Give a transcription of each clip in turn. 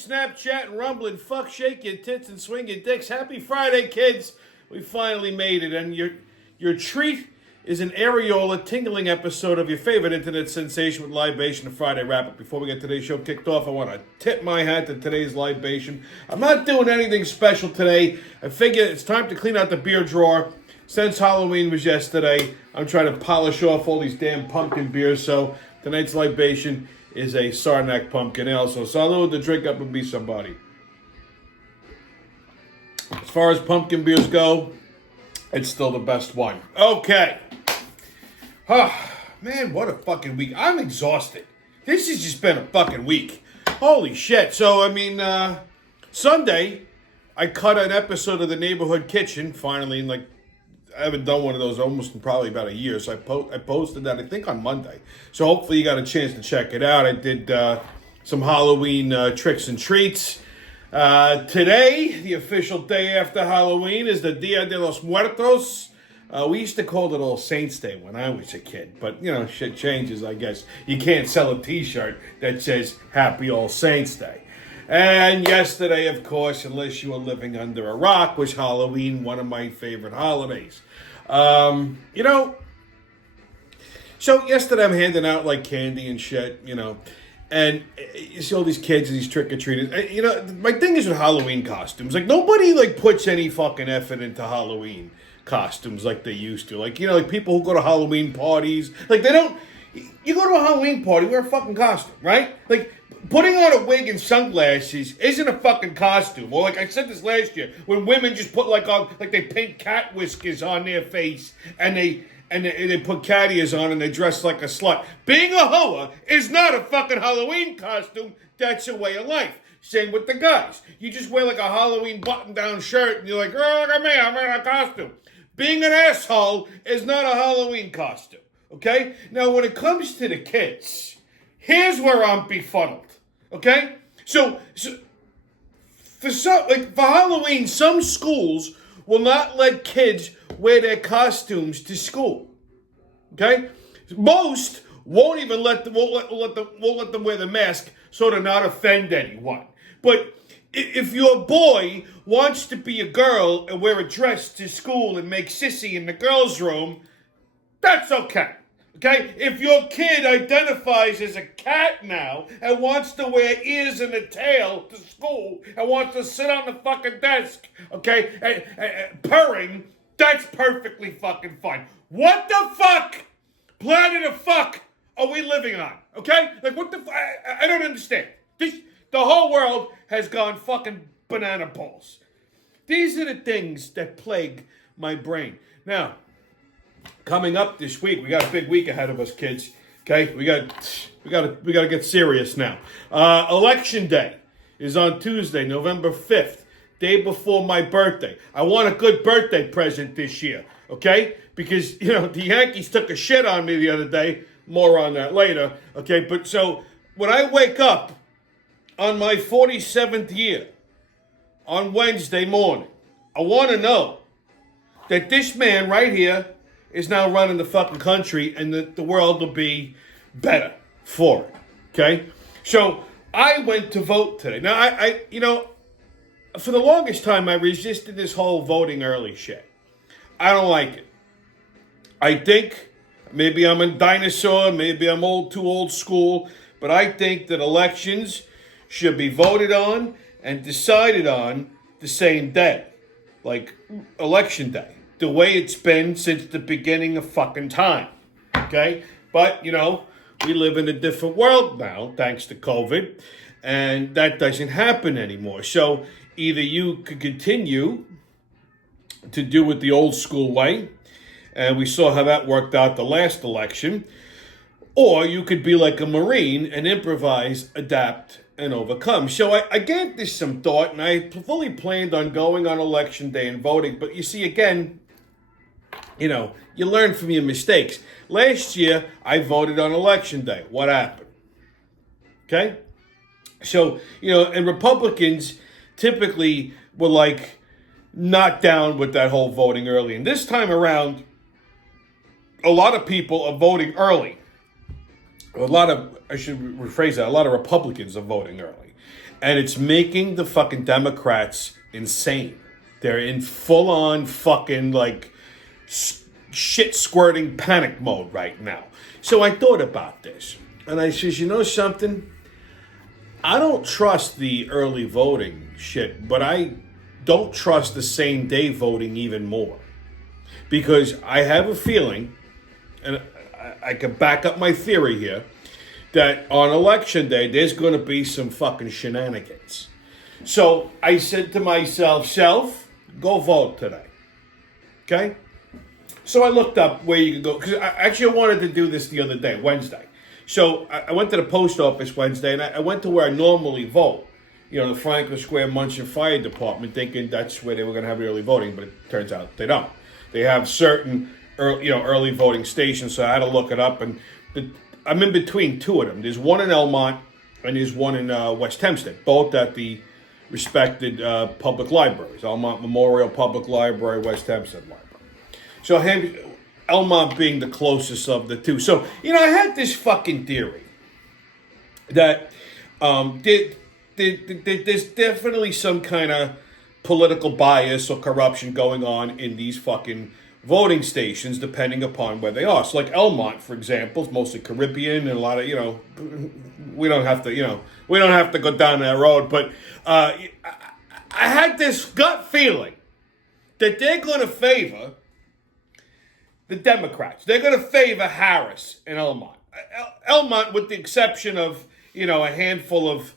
Snapchat, and rumbling. Fuck, shake your tits and swing your dicks. Happy Friday, kids. We finally made it. And your treat is an areola tingling episode of your favorite internet sensation with Libation, the Friday Wrap-Up. Before we get today's show kicked off, I want to tip my hat to today's Libation. I'm not doing anything special today. I figure it's time to clean out the beer drawer. Since Halloween was yesterday, I'm trying to polish off all these damn pumpkin beers. So tonight's Libation is a Saranac pumpkin ale. So salud, the drink up and be somebody. As far as pumpkin beers go, it's still the best one. Okay. Man, what a fucking week. I'm exhausted. This has just been a fucking week. Holy shit. So, Sunday, I cut an episode of The Neighborhood Kitchen, finally, I haven't done one of those almost in probably about a year, so I posted that, I think, on Monday. So hopefully you got a chance to check it out. I did some Halloween tricks and treats. Today, the official day after Halloween, is the Dia de los Muertos. We used to call it All Saints Day when I was a kid, but, shit changes, I guess. You can't sell a t-shirt that says Happy All Saints Day. And yesterday, of course, unless you were living under a rock, was Halloween, one of my favorite holidays. So yesterday I'm handing out, candy and shit, and you see all these kids and these trick-or-treaters. My thing is with Halloween costumes. Nobody, puts any fucking effort into Halloween costumes like they used to. People who go to Halloween parties, they don't... You go to a Halloween party, wear a fucking costume, right? Putting on a wig and sunglasses isn't a fucking costume. Or I said this last year, when women just put they paint cat whiskers on their face and they put cat ears on and they dress like a slut. Being a hoa is not a fucking Halloween costume. That's a way of life. Same with the guys. You just wear a Halloween button-down shirt and you're like, oh, look at me, I'm wearing a costume. Being an asshole is not a Halloween costume. Okay? Now, when it comes to the kids, here's where I'm befuddled. Okay? So for Halloween, some schools will not let kids wear their costumes to school. Okay? Most won't even let them wear the mask so to not offend anyone. But if your boy wants to be a girl and wear a dress to school and make sissy in the girls' room, that's okay. Okay? If your kid identifies as a cat now and wants to wear ears and a tail to school and wants to sit on the fucking desk, okay, purring, that's perfectly fucking fine. What the fuck planet of fuck are we living on? Okay? What the fuck? I don't understand. The whole world has gone fucking banana balls. These are the things that plague my brain. Now, coming up this week, we got a big week ahead of us, kids. Okay, we got to get serious now. Election Day is on Tuesday, November 5th, day before my birthday. I want a good birthday present this year, okay? Because the Yankees took a shit on me the other day. More on that later, okay? But so when I wake up on my 47th year on Wednesday morning, I want to know that this man right here is now running the fucking country and the world will be better for it, okay? So I went to vote today. Now, I for the longest time, I resisted this whole voting early shit. I don't like it. I think maybe I'm a dinosaur, maybe I'm too old school, but I think that elections should be voted on and decided on the same day, like Election Day. The way it's been since the beginning of fucking time, okay? But, we live in a different world now, thanks to COVID, and that doesn't happen anymore. So either you could continue to do it the old school way, and we saw how that worked out the last election, or you could be like a Marine and improvise, adapt, and overcome. So I gave this some thought, and I fully planned on going on Election Day and voting, but you see, again, you learn from your mistakes. Last year, I voted on Election Day. What happened? Okay? So, and Republicans typically were not down with that whole voting early. And this time around, a lot of people are voting early. A lot of Republicans are voting early. And it's making the fucking Democrats insane. They're in full-on fucking, like, shit-squirting panic mode right now. So I thought about this. And I says, you know something? I don't trust the early voting shit, but I don't trust the same-day voting even more. Because I have a feeling, and I can back up my theory here, that on election day, there's going to be some fucking shenanigans. So I said to myself, Self, go vote today. Okay? So I looked up where you could go, because I wanted to do this the other day, Wednesday. So I went to the post office Wednesday, and I went to where I normally vote. You know, the Franklin Square Munson Fire Department, thinking that's where they were going to have early voting, but it turns out they don't. They have certain early voting stations, so I had to look it up, and I'm in between two of them. There's one in Elmont and there's one in West Hempstead, both at the respected public libraries. Elmont Memorial Public Library, West Hempstead Library. So Elmont being the closest of the two. So, I had this fucking theory that there's definitely some kind of political bias or corruption going on in these fucking voting stations, depending upon where they are. So, like Elmont, for example, is mostly Caribbean, and a lot of we don't have to go down that road. But I had this gut feeling that they're going to favor the Democrats. They're going to favor Harris and Elmont. Elmont, with the exception of a handful of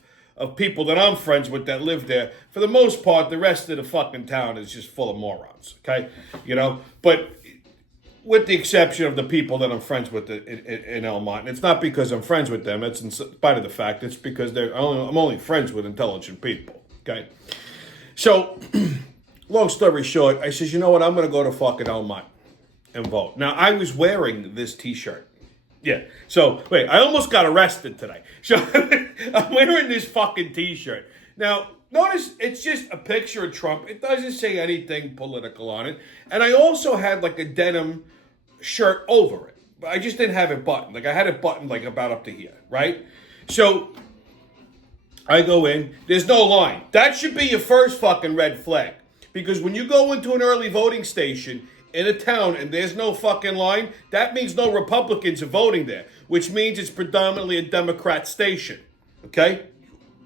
people that I'm friends with that live there, for the most part, the rest of the fucking town is just full of morons, okay? But with the exception of the people that I'm friends with in Elmont. And it's not because I'm friends with them, it's in spite of the fact, it's because I'm only friends with intelligent people, okay? So, long story short, I says, you know what, I'm going to go to fucking Elmont and vote. Now, I was wearing this t-shirt. Yeah. So, wait, I almost got arrested today. So, I'm wearing this fucking t-shirt. Now, notice it's just a picture of Trump. It doesn't say anything political on it. And I also had like a denim shirt over it. But I just didn't have it buttoned. Like, I had it buttoned like about up to here, right? So, I go in. There's no line. That should be your first fucking red flag. Because when you go into an early voting station in a town and there's no fucking line, that means no Republicans are voting there, which means it's predominantly a Democrat station. Okay?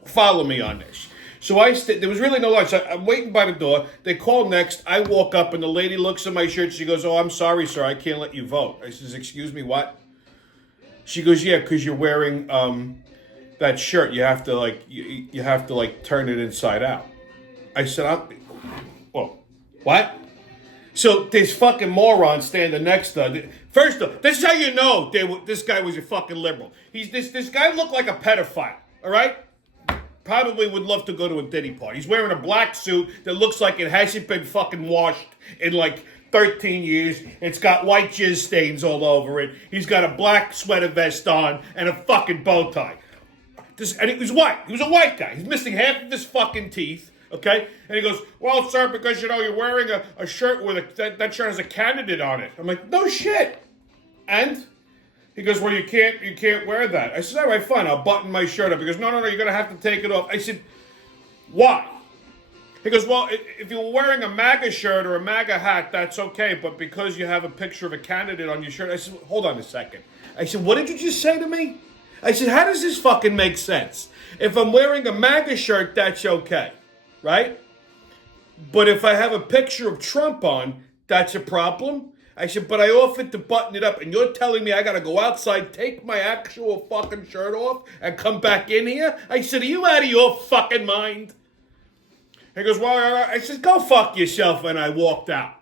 Follow me on this. So there was really no line. So I'm waiting by the door. They call next. I walk up and the lady looks at my shirt. She goes, "Oh, I'm sorry, sir. I can't let you vote." I says, "Excuse me, what?" She goes, "Yeah, because you're wearing that shirt. You have to turn it inside out." I said, "Well, what?" So this fucking moron standing next to her. First off, this is how you know this guy was a fucking liberal. This guy looked like a pedophile, all right? Probably would love to go to a Diddy party. He's wearing a black suit that looks like it hasn't been fucking washed in like 13 years. It's got white jizz stains all over it. He's got a black sweater vest on and a fucking bow tie. And he was white. He was a white guy. He's missing half of his fucking teeth. Okay? And he goes, "Well, sir, because, you're wearing a shirt with that shirt has a candidate on it." I'm like, "No shit." And he goes, "Well, you can't wear that." I said, "All right, fine, I'll button my shirt up." He goes, No, you're going to have to take it off." I said, "Why?" He goes, "Well, if you're wearing a MAGA shirt or a MAGA hat, that's okay, but because you have a picture of a candidate on your shirt." I said, "Hold on a second." I said, "What did you just say to me?" I said, "How does this fucking make sense? If I'm wearing a MAGA shirt, that's okay. Right? But if I have a picture of Trump on, that's a problem?" I said, "But I offered to button it up, and you're telling me I got to go outside, take my actual fucking shirt off, and come back in here?" I said, "Are you out of your fucking mind?" He goes, "Well," I said, "Go fuck yourself," and I walked out.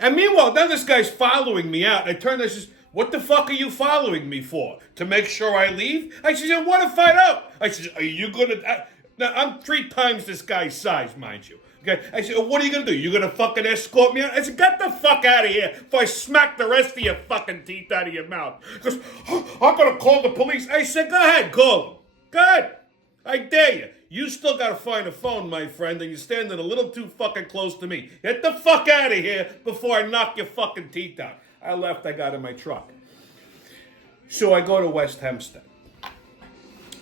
And meanwhile, now this guy's following me out. I turned and I says, "What the fuck are you following me for? To make sure I leave?" I said, "I want to find out." I said, "Are you going to..." Now, I'm 3 times this guy's size, mind you. Okay? I said, "What are you going to do? You going to fucking escort me out?" I said, "Get the fuck out of here before I smack the rest of your fucking teeth out of your mouth." He goes, "I'm going to call the police." I said, "Go ahead, call them. Go ahead. I dare you. You still got to find a phone, my friend, and you're standing a little too fucking close to me. Get the fuck out of here before I knock your fucking teeth out." I left. I got in my truck. So I go to West Hempstead.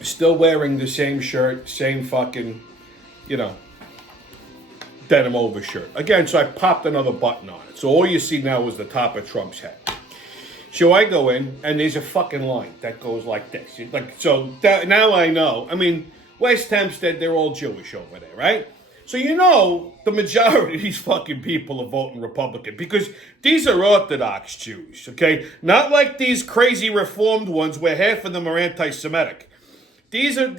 Still wearing the same shirt, same fucking, you know, denim overshirt. Again, so I popped another button on it. So all you see now is the top of Trump's head. So I go in, and there's a fucking line that goes like this. Now I know. I mean, West Hempstead, they're all Jewish over there, right? So you know the majority of these fucking people are voting Republican because these are Orthodox Jews, okay? Not like these crazy Reformed ones where half of them are anti-Semitic. These are,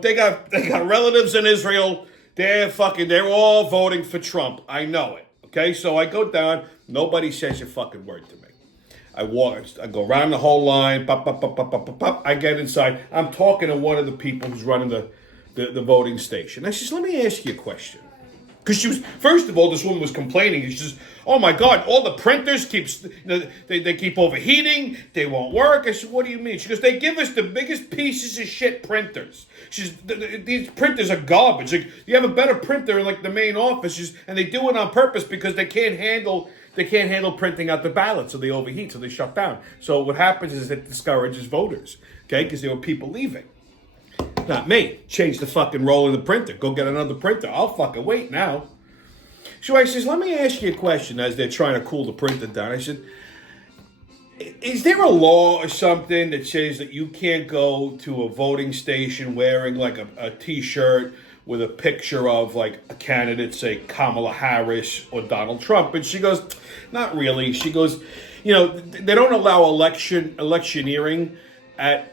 they got relatives in Israel. They're all voting for Trump. I know it, okay? So I go down. Nobody says a fucking word to me. I go around the whole line. Pop, pop, pop, pop, pop, pop, pop. I get inside. I'm talking to one of the people who's running the voting station. I says, let me ask you a question. Because first of all, this woman was complaining. She says, oh my God, all the printers they keep overheating. They won't work. I said, what do you mean? She goes, they give us the biggest pieces of shit printers. She says, these printers are garbage. Like, you have a better printer in like the main office, and they do it on purpose because they can't handle printing out the ballots, so they overheat, so they shut down. So what happens is it discourages voters, okay? Because there were people leaving. Not me. Change the fucking roll in the printer. Go get another printer. I'll fucking wait now. So I says, let me ask you a question as they're trying to cool the printer down. I said, is there a law or something that says that you can't go to a voting station wearing like a T-shirt with a picture of like a candidate, say Kamala Harris or Donald Trump? And she goes, not really. She goes, they don't allow electioneering at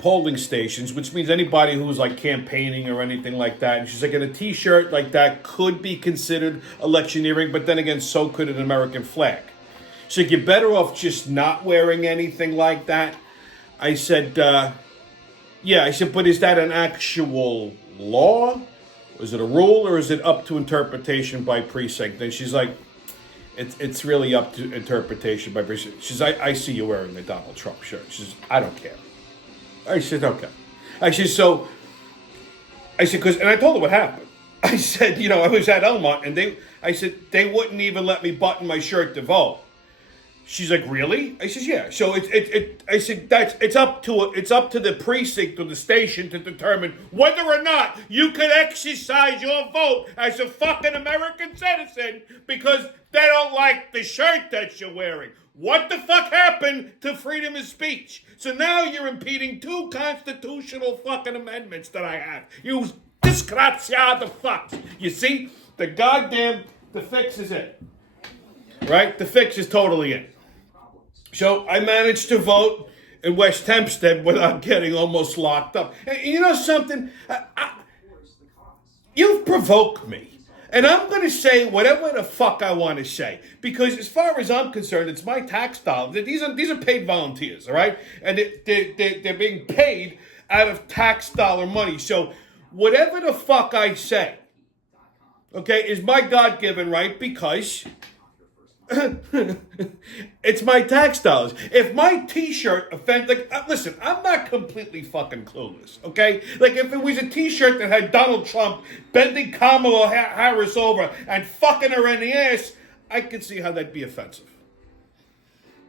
polling stations, which means anybody who's like campaigning or anything like that. And she's like, in a T-shirt like that could be considered electioneering, but then again, so could an American flag. So you're better off just not wearing anything like that. I said, yeah. I said, but is that an actual law? Is it a rule, or is it up to interpretation by precinct? And she's like, it's really up to interpretation by precinct. She says, I see you wearing the Donald Trump shirt. She says, I don't care. I said, okay. I said, because, and I told her what happened. I said, I was at Elmont, and they wouldn't even let me button my shirt to vote. She's like, really? I says, yeah. So I said, it's up to the precinct or the station to determine whether or not you can exercise your vote as a fucking American citizen because they don't like the shirt that you're wearing. What the fuck happened to freedom of speech? So now you're impeding two constitutional fucking amendments that I have. You disgraziato fucks. You see? The fix is in. Right? The fix is totally in. So I managed to vote in West Hempstead without getting almost locked up. And you know something? You've provoked me. And I'm going to say whatever the fuck I want to say. Because as far as I'm concerned, it's my tax dollars. These are paid volunteers, all right? And they're being paid out of tax dollar money. So whatever the fuck I say, okay, is my God-given right because it's my tax dollars. If my T-shirt offends, listen, I'm not completely fucking clueless, okay? Like, if it was a T-shirt that had Donald Trump bending Kamala Harris over and fucking her in the ass, I could see how that'd be offensive,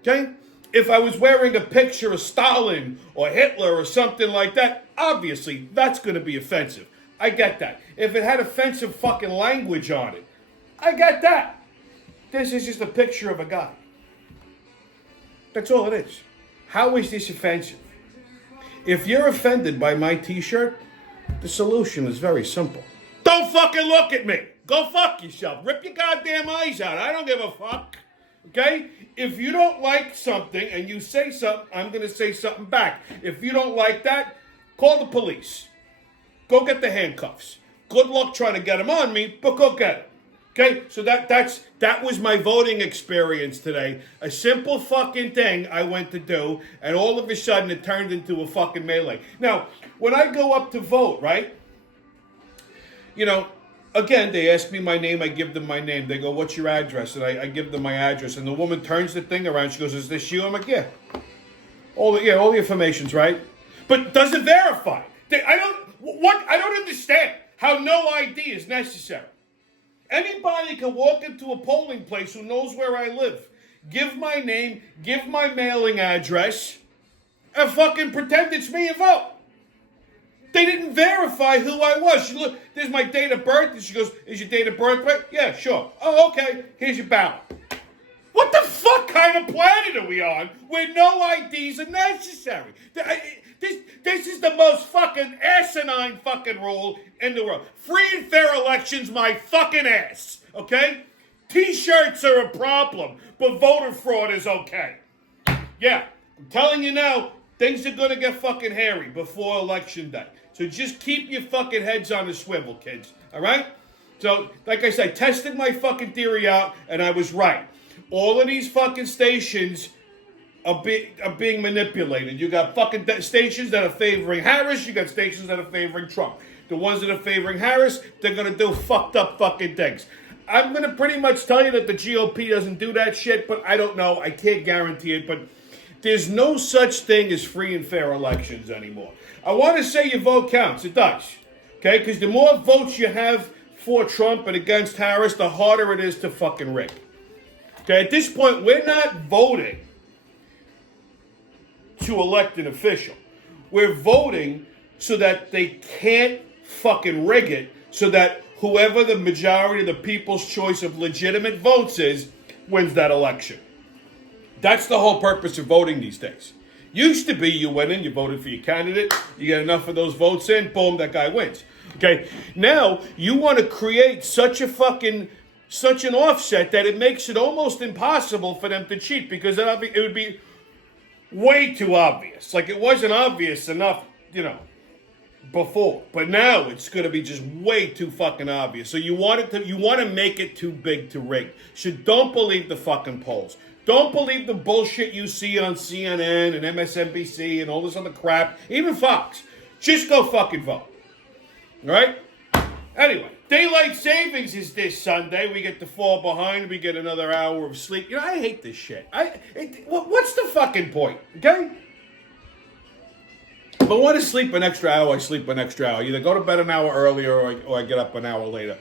okay? If I was wearing a picture of Stalin or Hitler or something like that, obviously, that's going to be offensive. I get that. If it had offensive fucking language on it, I get that. This is just a picture of a guy. That's all it is. How is this offensive? If you're offended by my T-shirt, the solution is very simple. Don't fucking look at me. Go fuck yourself. Rip your goddamn eyes out. I don't give a fuck. Okay? If you don't like something and you say something, I'm going to say something back. If you don't like that, call the police. Go get the handcuffs. Good luck trying to get them on me, but go get them. Okay, so that was my voting experience today. A simple fucking thing I went to do, and all of a sudden it turned into a fucking melee. Now, when I go up to vote, right? Again, they ask me my name, I give them my name. They go, what's your address? And I give them my address, and the woman turns the thing around. She goes, is this you? I'm like, yeah. All the information's right. But does it verify? I don't understand how no ID is necessary. Anybody can walk into a polling place who knows where I live. Give my name, give my mailing address, and fucking pretend it's me and vote. They didn't verify who I was. She looked, there's my date of birth. And she goes, is your date of birth right? Yeah, sure. Oh, okay. Here's your ballot. What the fuck kind of planet are we on where no IDs are necessary? This is the most fucking asinine fucking rule in the world. Free and fair elections, my fucking ass. Okay? T-shirts are a problem, but voter fraud is okay. Yeah, I'm telling you now, things are going to get fucking hairy before election day. So just keep your fucking heads on the swivel, kids. All right? So, like I said, I tested my fucking theory out, and I was right. All of these fucking stations are being manipulated. You got fucking stations that are favoring Harris. You got stations that are favoring Trump. The ones that are favoring Harris, they're going to do fucked up fucking things. I'm going to pretty much tell you that the GOP doesn't do that shit, but I don't know. I can't guarantee it, but there's no such thing as free and fair elections anymore. I want to say your vote counts. It does. Okay? Because the more votes you have for Trump and against Harris, the harder it is to fucking rig. Okay? At this point, we're not voting to elect an official. We're voting so that they can't fucking rig it, so that whoever the majority of the people's choice of legitimate votes is, wins that election. That's the whole purpose of voting these days. Used to be you went in, you voted for your candidate, you get enough of those votes in, boom, that guy wins. Okay, now you want to create such an offset that it makes it almost impossible for them to cheat, because it would be way too obvious. Like, it wasn't obvious enough, before. But now it's going to be just way too fucking obvious. So you want to make it too big to rig. So don't believe the fucking polls. Don't believe the bullshit you see on CNN and MSNBC and all this other crap. Even Fox. Just go fucking vote. All right? Anyway, daylight savings is this Sunday. We get to fall behind. We get another hour of sleep. I hate this shit. What's the fucking point? Okay? If I want to sleep an extra hour, I sleep an extra hour. Either go to bed an hour earlier or I get up an hour later.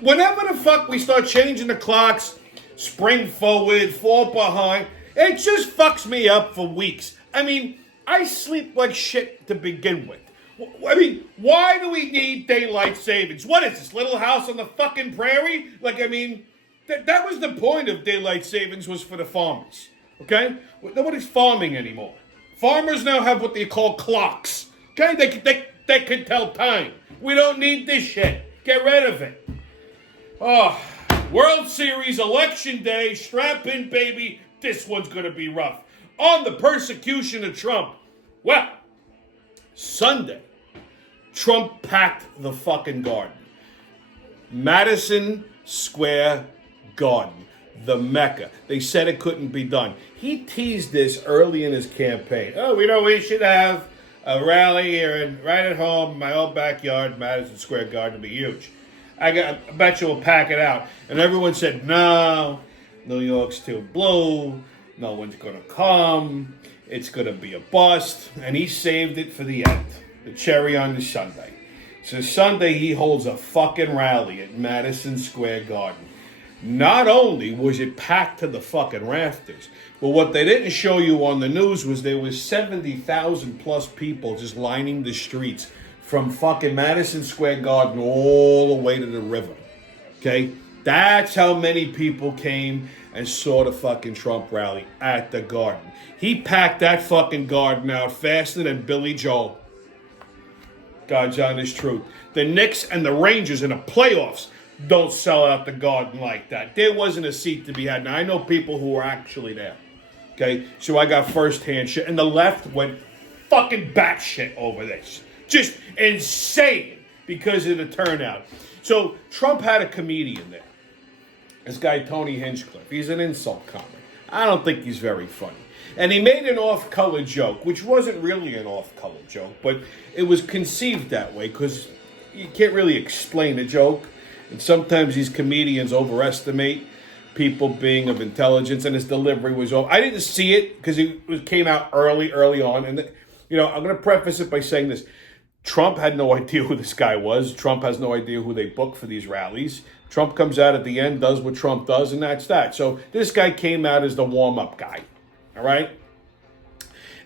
Whenever the fuck we start changing the clocks, spring forward, fall behind, it just fucks me up for weeks. I mean, I sleep like shit to begin with. I mean, why do we need daylight savings? What is this, Little House on the fucking prairie? That was the point of daylight savings, was for the farmers. Okay? Nobody's farming anymore. Farmers now have what they call clocks. Okay? They can tell time. We don't need this shit. Get rid of it. Oh, World Series, Election Day, strap in, baby. This one's going to be rough. On the persecution of Trump. Well, Sunday, Trump packed the fucking garden. Madison Square Garden. The Mecca. They said it couldn't be done. He teased this early in his campaign. Oh, we should have a rally here right at home, my old backyard, Madison Square Garden, will be huge. I bet you we'll pack it out. And everyone said, no, New York's too blue. No one's going to come. It's going to be a bust. And he saved it for the end. The cherry on the sundae. So Sunday he holds a fucking rally at Madison Square Garden. Not only was it packed to the fucking rafters, but what they didn't show you on the news was there was 70,000 plus people just lining the streets from fucking Madison Square Garden all the way to the river. Okay? That's how many people came and saw the fucking Trump rally at the garden. He packed that fucking garden out faster than Billy Joel. God's honest truth. The Knicks and the Rangers in the playoffs don't sell out the garden like that. There wasn't a seat to be had. Now, I know people who were actually there. Okay? So I got firsthand shit. And the left went fucking batshit over this. Just insane because of the turnout. So Trump had a comedian there. This guy, Tony Hinchcliffe. He's an insult comic. I don't think he's very funny. And he made an off-color joke, which wasn't really an off-color joke, but it was conceived that way because you can't really explain a joke. And sometimes these comedians overestimate people being of intelligence, and his delivery was off. I didn't see it because it came out early on. And, I'm going to preface it by saying this. Trump had no idea who this guy was. Trump has no idea who they book for these rallies. Trump comes out at the end, does what Trump does, and that's that. So this guy came out as the warm-up guy. All right?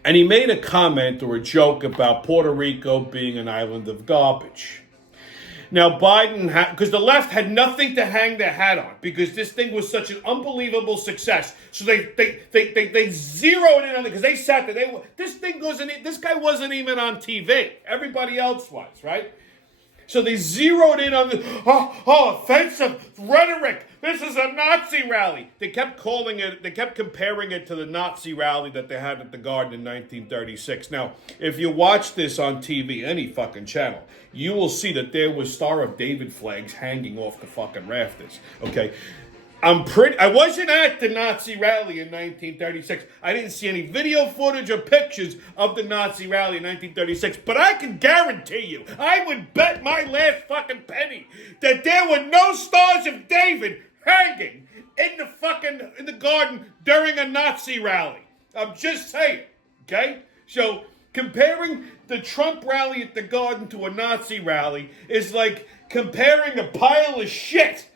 And he made a comment or a joke about Puerto Rico being an island of garbage. Now, Biden, because the left had nothing to hang their hat on, because this thing was such an unbelievable success. So they zeroed in on it, because they sat there. This guy wasn't even on TV. Everybody else was, right? So they zeroed in on the offensive rhetoric. This is a Nazi rally. They kept comparing it to the Nazi rally that they had at the Garden in 1936. Now, if you watch this on TV, any fucking channel, you will see that there was Star of David flags hanging off the fucking rafters. Okay? I wasn't at the Nazi rally in 1936. I didn't see any video footage or pictures of the Nazi rally in 1936. But I can guarantee you, I would bet my last fucking penny that there were no Stars of David hanging in the garden during a Nazi rally. I'm just saying, okay? So comparing the Trump rally at the Garden to a Nazi rally is like comparing a pile of shit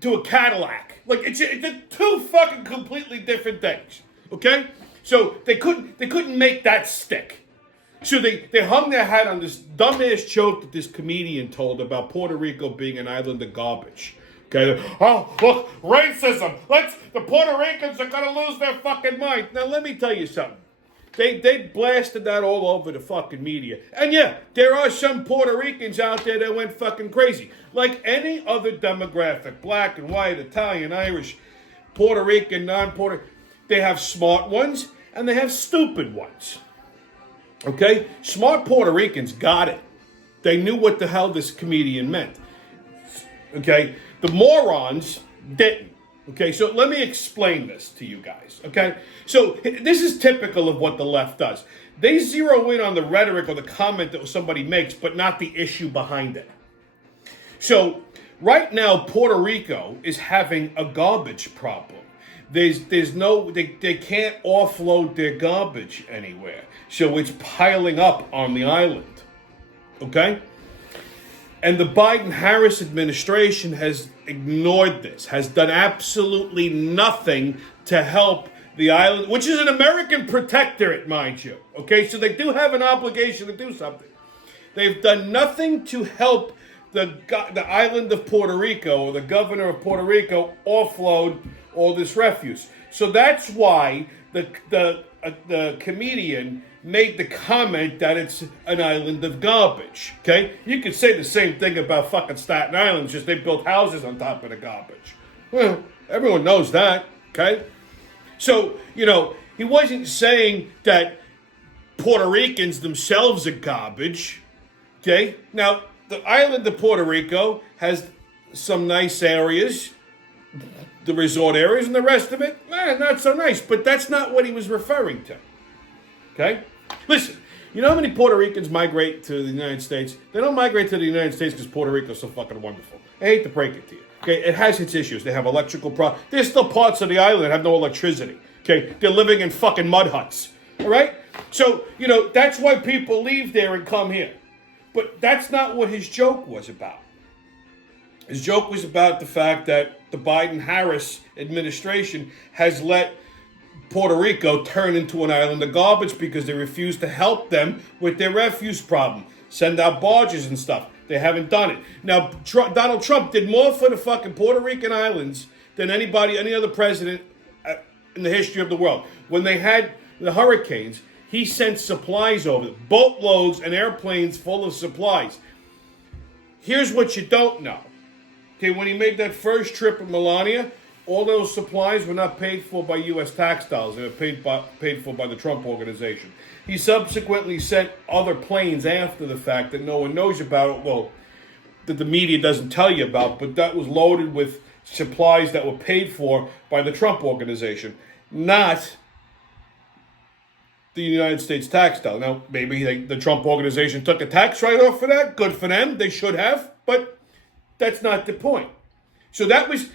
to a Cadillac. Like it's two fucking completely different things. Okay? So they couldn't make that stick. So they hung their hat on this dumbass joke that this comedian told about Puerto Rico being an island of garbage. Okay? Oh, look, racism. The Puerto Ricans are gonna lose their fucking mind. Now let me tell you something. They blasted that all over the fucking media. And yeah, there are some Puerto Ricans out there that went fucking crazy. Like any other demographic, black and white, Italian, Irish, Puerto Rican, non-Puerto, they have smart ones and they have stupid ones. Okay? Smart Puerto Ricans got it. They knew what the hell this comedian meant. Okay? The morons didn't. Okay, so let me explain this to you guys, okay? So this is typical of what the left does. They zero in on the rhetoric or the comment that somebody makes, but not the issue behind it. So right now, Puerto Rico is having a garbage problem. They can't offload their garbage anywhere. So it's piling up on the island, okay? And the Biden-Harris administration has ignored this, has done absolutely nothing to help the island, which is an American protectorate, mind you. Okay, so they do have an obligation to do something. They've done nothing to help the island of Puerto Rico or the governor of Puerto Rico offload all this refuse. So that's why the comedian made the comment that it's an island of garbage, okay? You could say the same thing about fucking Staten Island, just they built houses on top of the garbage. Well, everyone knows that, okay? So, he wasn't saying that Puerto Ricans themselves are garbage, okay? Now, the island of Puerto Rico has some nice areas, the resort areas, and the rest of it, not so nice, but that's not what he was referring to, okay? Listen, you know how many Puerto Ricans migrate to the United States? They don't migrate to the United States because Puerto Rico is so fucking wonderful. I hate to break it to you. Okay, it has its issues. They have electrical problems. There's still parts of the island that have no electricity. Okay, they're living in fucking mud huts. All right? So, that's why people leave there and come here. But that's not what his joke was about. His joke was about the fact that the Biden-Harris administration has let Puerto Rico turn into an island of garbage because they refuse to help them with their refuse problem. Send out barges and stuff. They haven't done it. Now, Donald Trump did more for the fucking Puerto Rican islands than any other president in the history of the world. When they had the hurricanes, he sent supplies over, boatloads and airplanes full of supplies. Here's what you don't know. Okay, when he made that first trip with Melania, all those supplies were not paid for by U.S. tax dollars. They were paid for by the Trump organization. He subsequently sent other planes after the fact that no one knows about, well, that the media doesn't tell you about, but that was loaded with supplies that were paid for by the Trump organization, not the United States tax dollar. Now, maybe the Trump organization took a tax write-off for that. Good for them. They should have, but that's not the point. So that was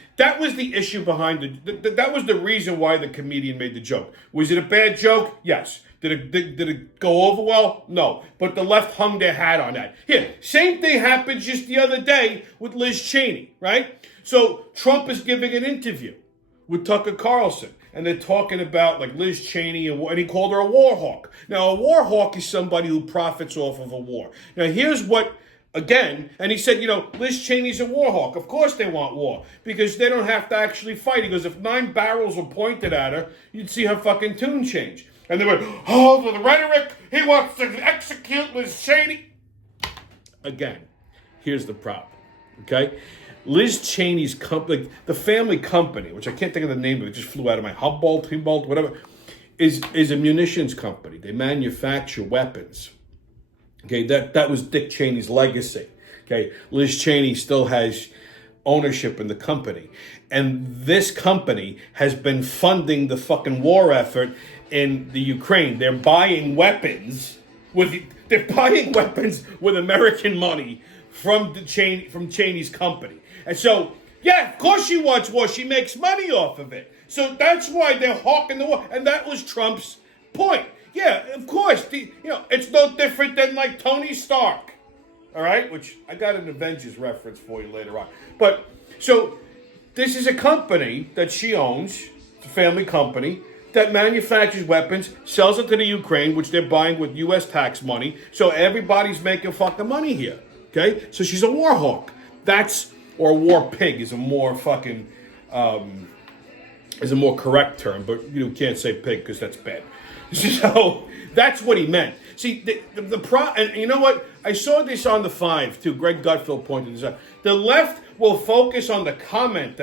the issue behind it. That was the reason why the comedian made the joke. Was it a bad joke? Yes. Did it go over well? No. But the left hung their hat on that. Here, same thing happened just the other day with Liz Cheney, right? So Trump is giving an interview with Tucker Carlson. And they're talking about like Liz Cheney, and he called her a war hawk. Now, a war hawk is somebody who profits off of a war. Now, here's what, again, and he said, Liz Cheney's a war hawk. Of course they want war, because they don't have to actually fight. He goes, if 9 barrels were pointed at her, you'd see her fucking tune change. And they went, oh, the rhetoric, he wants to execute Liz Cheney. Again, here's the problem, okay? Liz Cheney's company, like the family company, which I can't think of the name of it, just flew out of my Humboldt, whatever, is a munitions company. They manufacture weapons. Okay, that was Dick Cheney's legacy. Okay, Liz Cheney still has ownership in the company. And this company has been funding the fucking war effort in the Ukraine. They're buying weapons with American money from Cheney's company. And so, yeah, of course she wants war. She makes money off of it. So that's why they're hawking the war. And that was Trump's point. Yeah, of course. It's no different than like Tony Stark. All right? Which I got an Avengers reference for you later on. But, so, this is a company that she owns. It's a family company that manufactures weapons, sells it to the Ukraine, which they're buying with U.S. tax money. So everybody's making fucking money here. Okay? So she's a war hawk. Or a war pig is a more fucking, is a more correct term, but you can't say pig because that's bad. So that's what he meant. See, and you know what? I saw this on the 5 too. Greg Gutfeld pointed this out. The left will focus on the comment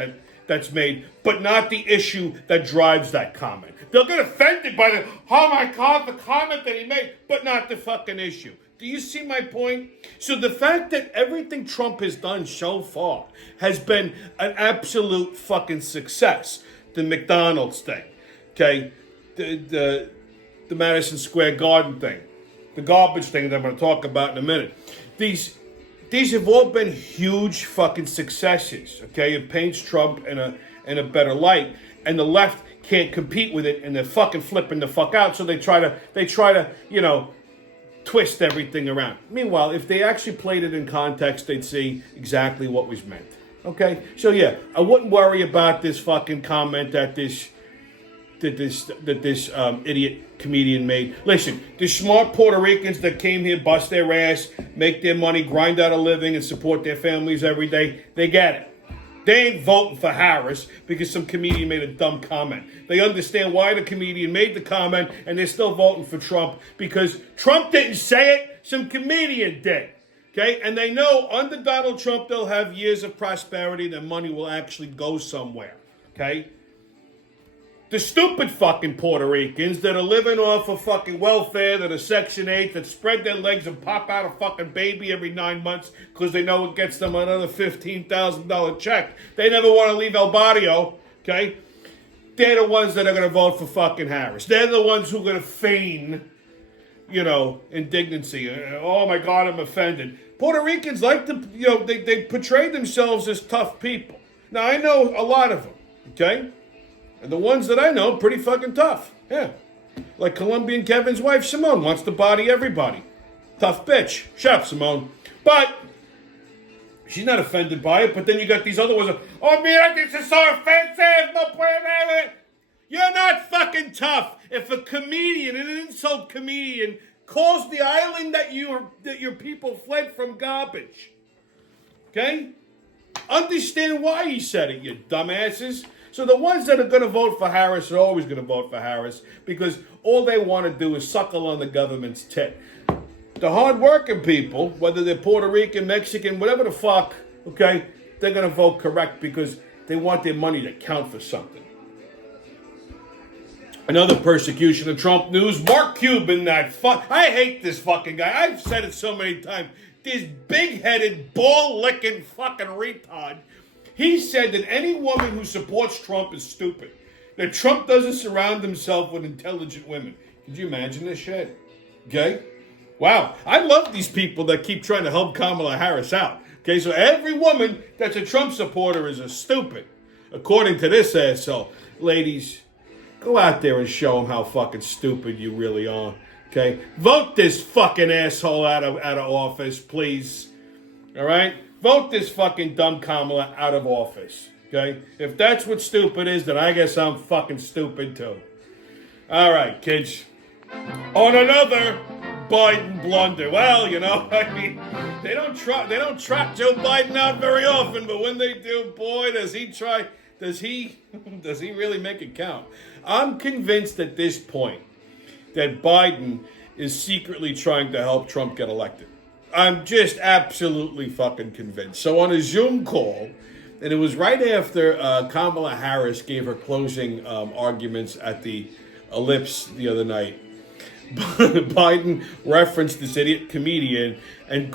that's made, but not the issue that drives that comment. They'll get offended by oh my God, the comment that he made, but not the fucking issue. Do you see my point? So the fact that everything Trump has done so far has been an absolute fucking success. The McDonald's thing, okay? The Madison Square Garden thing, the garbage thing that I'm going to talk about in a minute. These have all been huge fucking successes, okay? It paints Trump in a better light, and the left can't compete with it, and they're fucking flipping the fuck out. So they try to twist everything around. Meanwhile, if they actually played it in context, they'd see exactly what was meant. Okay? So yeah, I wouldn't worry about this fucking comment that this idiot comedian made. Listen, the smart Puerto Ricans that came here, bust their ass, make their money, grind out a living, and support their families every day, they get it. They ain't voting for Harris because some comedian made a dumb comment. They understand why the comedian made the comment, and they're still voting for Trump because Trump didn't say it, some comedian did. Okay? And they know under Donald Trump they'll have years of prosperity, their money will actually go somewhere. Okay? The stupid fucking Puerto Ricans that are living off of fucking welfare, that are Section 8, that spread their legs and pop out a fucking baby every 9 months because they know it gets them another $15,000 check. They never want to leave El Barrio, okay? They're the ones that are going to vote for fucking Harris. They're the ones who are going to feign, indignancy. Oh my God, I'm offended. Puerto Ricans like to, they portray themselves as tough people. Now, I know a lot of them, okay? And the ones that I know, pretty fucking tough. Yeah. Like Colombian Kevin's wife, Simone, wants to body everybody. Tough bitch. Shut up, Simone. But she's not offended by it. But then you got these other ones. Oh, mira, this is so offensive. No puede. You're not fucking tough. If a comedian, an insult comedian, calls the island that your people fled from garbage. Okay? Understand why he said it, you dumbasses. So the ones that are going to vote for Harris are always going to vote for Harris because all they want to do is suckle on the government's tit. The hard-working people, whether they're Puerto Rican, Mexican, whatever the fuck, okay, they're going to vote correct because they want their money to count for something. Another persecution of Trump news, Mark Cuban, I hate this fucking guy. I've said it so many times. This big-headed, ball-licking fucking retard. He said that any woman who supports Trump is stupid. That Trump doesn't surround himself with intelligent women. Could you imagine this shit? Okay? Wow. I love these people that keep trying to help Kamala Harris out. Okay, so every woman that's a Trump supporter is a stupid. According to this asshole. Ladies, go out there and show them how fucking stupid you really are. Okay? Vote this fucking asshole out of office, please. All right? Vote this fucking dumb Kamala out of office. Okay? If that's what stupid is, then I guess I'm fucking stupid too. All right, kids. On another Biden blunder. Well, you know, I mean, they don't trot Joe Biden out very often, but when they do, boy, does he really make it count? I'm convinced at this point that Biden is secretly trying to help Trump get elected. I'm just absolutely fucking convinced. So on a Zoom call, and it was right after Kamala Harris gave her closing arguments at the Ellipse the other night, Biden referenced this idiot comedian and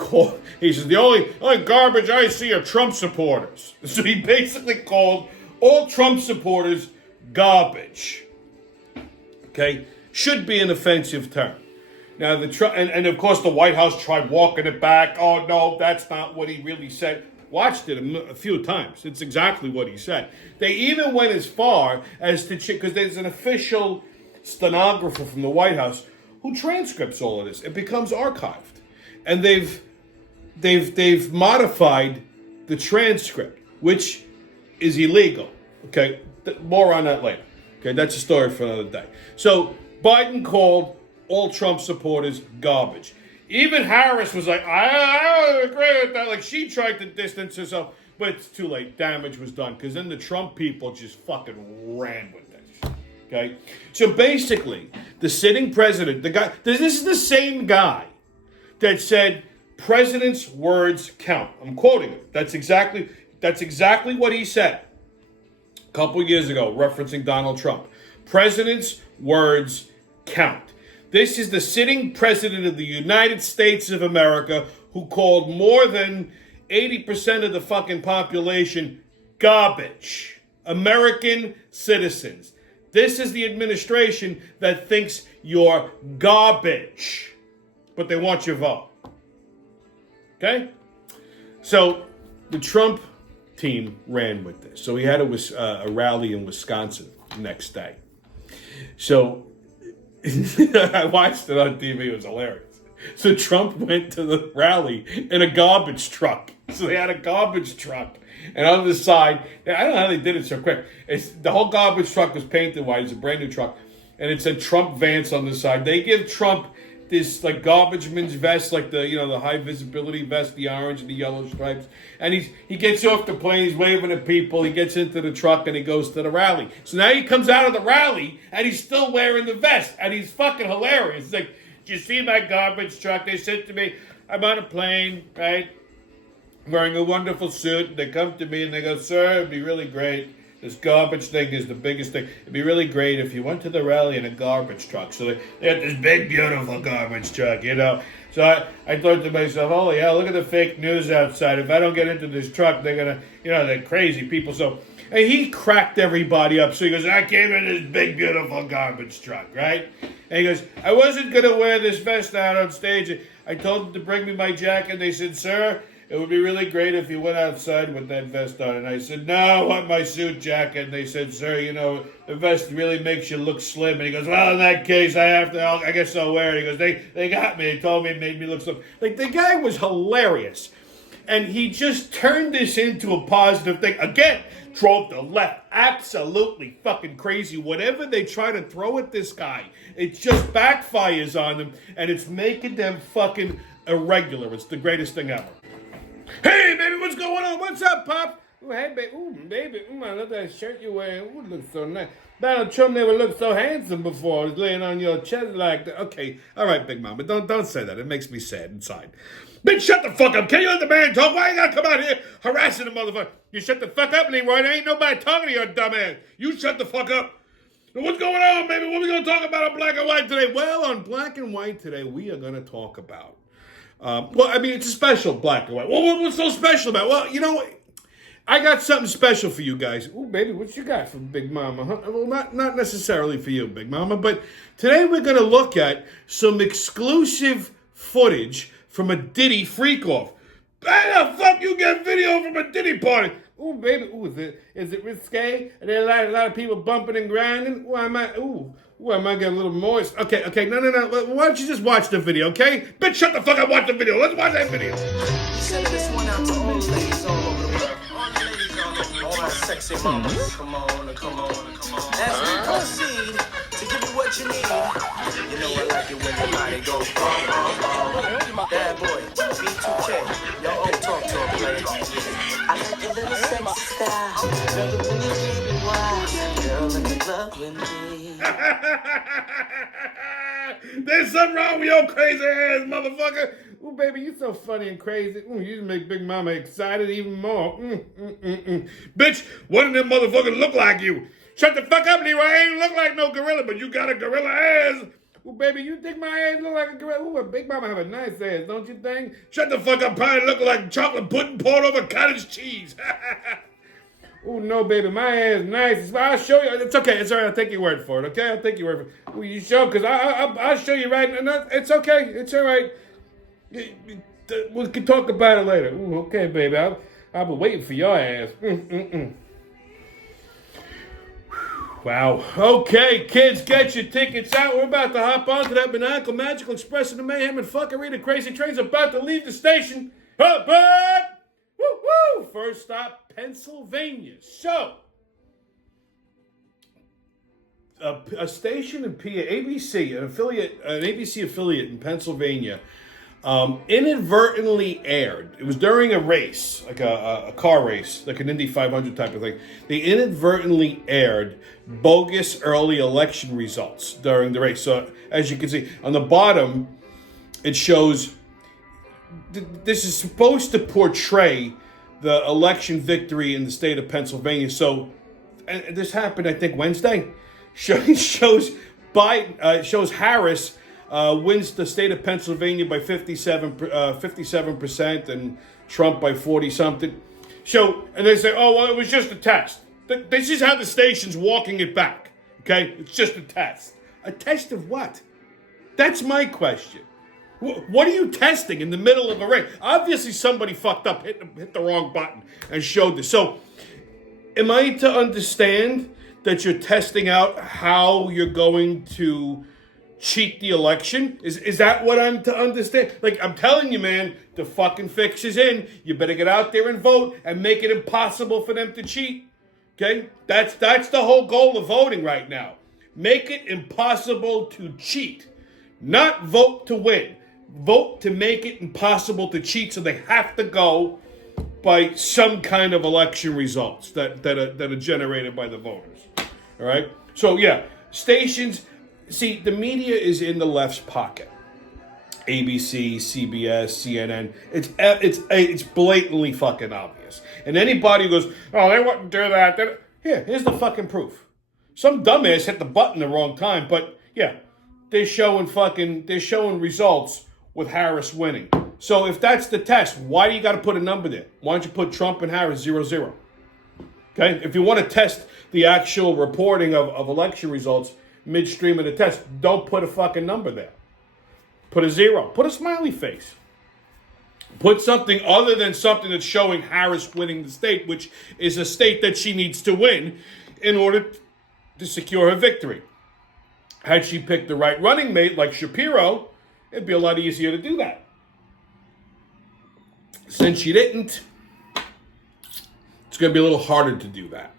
he says, the only garbage I see are Trump supporters. So he basically called all Trump supporters garbage. Okay? Should be an offensive term. Now, and of course the White House tried walking it back. Oh, no, that's not what he really said. Watched it a few times. It's exactly what he said. They even went as far as to because there's an official stenographer from the White House who transcripts all of this. It becomes archived, and they've modified the transcript, which is illegal. Okay, more on that later. Okay, that's a story for another day. So Biden called all Trump supporters garbage. Even Harris was like, I don't agree with that. Like, she tried to distance herself, but it's too late. Damage was done, because then the Trump people just fucking ran with this. Okay? So basically, the sitting president, the guy, this is the same guy that said, president's words count. I'm quoting him. That's exactly what he said a couple years ago, referencing Donald Trump. President's words count. This is the sitting president of the United States of America who called more than 80% of the fucking population garbage. American citizens. This is the administration that thinks you're garbage, but they want your vote. Okay? So the Trump team ran with this. So he had a rally in Wisconsin the next day. So I watched it on TV. It was hilarious. So Trump went to the rally in a garbage truck. So they had a garbage truck. And on the side, I don't know how they did it so quick. The whole garbage truck was painted white. It's a brand new truck. And it said Trump Vance on the side. They give Trump this like garbage man's vest, like the high visibility vest, the orange and the yellow stripes. And he gets off the plane, he's waving at people, he gets into the truck and he goes to the rally. So now he comes out of the rally and he's still wearing the vest and he's fucking hilarious. He's like, "Did you see my garbage truck?" They said to me, "I'm on a plane, right? Wearing a wonderful suit." They come to me and they go, "Sir, it'd be really great. This garbage thing is the biggest thing. It'd be really great if you went to the rally in a garbage truck." So they had this big, beautiful garbage truck, So I thought to myself, oh, yeah, look at the fake news outside. If I don't get into this truck, they're going to, they're crazy people. So and he cracked everybody up. So he goes, "I came in this big, beautiful garbage truck, right?" And he goes, "I wasn't going to wear this vest out on stage. I told them to bring me my jacket. They said, 'Sir, it would be really great if you went outside with that vest on.'" And I said, "No, I want my suit jacket." And they said, "Sir, the vest really makes you look slim." And he goes, "Well, in that case, I guess I'll wear it." He goes, they got me. They told me it made me look slim. Like, the guy was hilarious. And he just turned this into a positive thing. Again, drove the left absolutely fucking crazy. Whatever they try to throw at this guy, it just backfires on them. And it's making them fucking irregular. It's the greatest thing ever. "Hey, baby, what's going on? What's up, Pop?" "Ooh, hey, baby. Ooh, baby. Ooh, I love that shirt you're wearing. Ooh, it looks so nice. Donald Trump never looked so handsome before. He's laying on your chest like that." Okay, all right, Big Mama. Don't say that. It makes me sad inside. Bitch, shut the fuck up. Can you let the man talk? Why you gotta come out here harassing the motherfucker? You shut the fuck up, Leroy. There ain't nobody talking to your dumb ass. You shut the fuck up. What's going on, baby? What are we gonna talk about on Black and White today? Well, on Black and White today, we are gonna talk about it's a special Black and White. Well, what's so special about it? Well, I got something special for you guys. Ooh, baby, what you got for Big Mama? Huh? Well, not necessarily for you, Big Mama, but today we're going to look at some exclusive footage from a Diddy freak-off. How the fuck you get video from a Diddy party? Ooh, baby, is it risque? Are there a lot of people bumping and grinding? I might get a little moist. Okay, no. Why don't you just watch the video, okay? Bitch, shut the fuck up, watch the video. Let's watch that video. Send this one out to all the ladies all over the world. All the ladies all over, all our sex sexy mama. Come on, come on, come on. As we proceed to give you what you need. You know I like it when your body goes bum, bum, bum. Bad boy, B2K. Yo, talk to him, player. I like your little sexy style. Girl, the moves keep it wild. Girl, in the club with me. There's something wrong with your crazy ass, motherfucker. Ooh, baby, you so funny and crazy. Ooh, you just make Big Mama excited even more. Bitch, one of them motherfuckers look like you. Shut the fuck up, Leroy. I ain't look like no gorilla, but you got a gorilla ass. Ooh, baby, you think my ass look like a gorilla? Ooh, Big Mama have a nice ass, don't you think? Shut the fuck up, probably look like chocolate pudding poured over cottage cheese. Oh, no, baby, my ass nice. I'll show you. It's okay. It's all right. I'll take your word for it, okay? I'll take your word for it. Well, you show, because I'll show you right now. It's okay. It's all right. We can talk about it later. Ooh, okay, baby. I've been waiting for your ass. Wow. Okay, kids, get your tickets out. We're about to hop onto that maniacal, magical express of the mayhem and fuckery. The crazy train's about to leave the station. Up, bud! Woo-woo! First stop, Pennsylvania. So, a station in PA, ABC, an ABC affiliate in Pennsylvania, inadvertently aired. It was during a race, like a car race, like an Indy 500 type of thing. They inadvertently aired bogus early election results during the race. So, as you can see, on the bottom, it shows... This is supposed to portray the election victory in the state of Pennsylvania. So, and this happened, I think, Wednesday. Shows Harris wins the state of Pennsylvania by 57%, and Trump by 40-something. So, and they say, oh, well, it was just a test. This is how the station's walking it back. Okay? It's just a test. A test of what? That's my question. What are you testing in the middle of a race? Obviously, somebody fucked up, hit the wrong button, and showed this. So, am I to understand that you're testing out how you're going to cheat the election? Is that what I'm to understand? Like, I'm telling you, man, the fucking fix is in. You better get out there and vote and make it impossible for them to cheat. Okay? That's the whole goal of voting right now. Make it impossible to cheat. Not vote to win. Vote to make it impossible to cheat, so they have to go by some kind of election results that are generated by the voters. All right? So, yeah, stations... See, the media is in the left's pocket. ABC, CBS, CNN. It's blatantly fucking obvious. And anybody who goes, oh, they wouldn't do that. Here's the fucking proof. Some dumbass hit the button the wrong time, but, yeah, they're showing results with Harris winning. So if that's the test, why do you got to put a number there? Why don't you put Trump and Harris 0-0? Okay? If you want to test the actual reporting of election results midstream of the test, don't put a fucking number there. Put a 0. Put a smiley face. Put something other than something that's showing Harris winning the state, which is a state that she needs to win in order to secure her victory. Had she picked the right running mate like Shapiro, it'd be a lot easier to do that. Since she didn't, it's going to be a little harder to do that.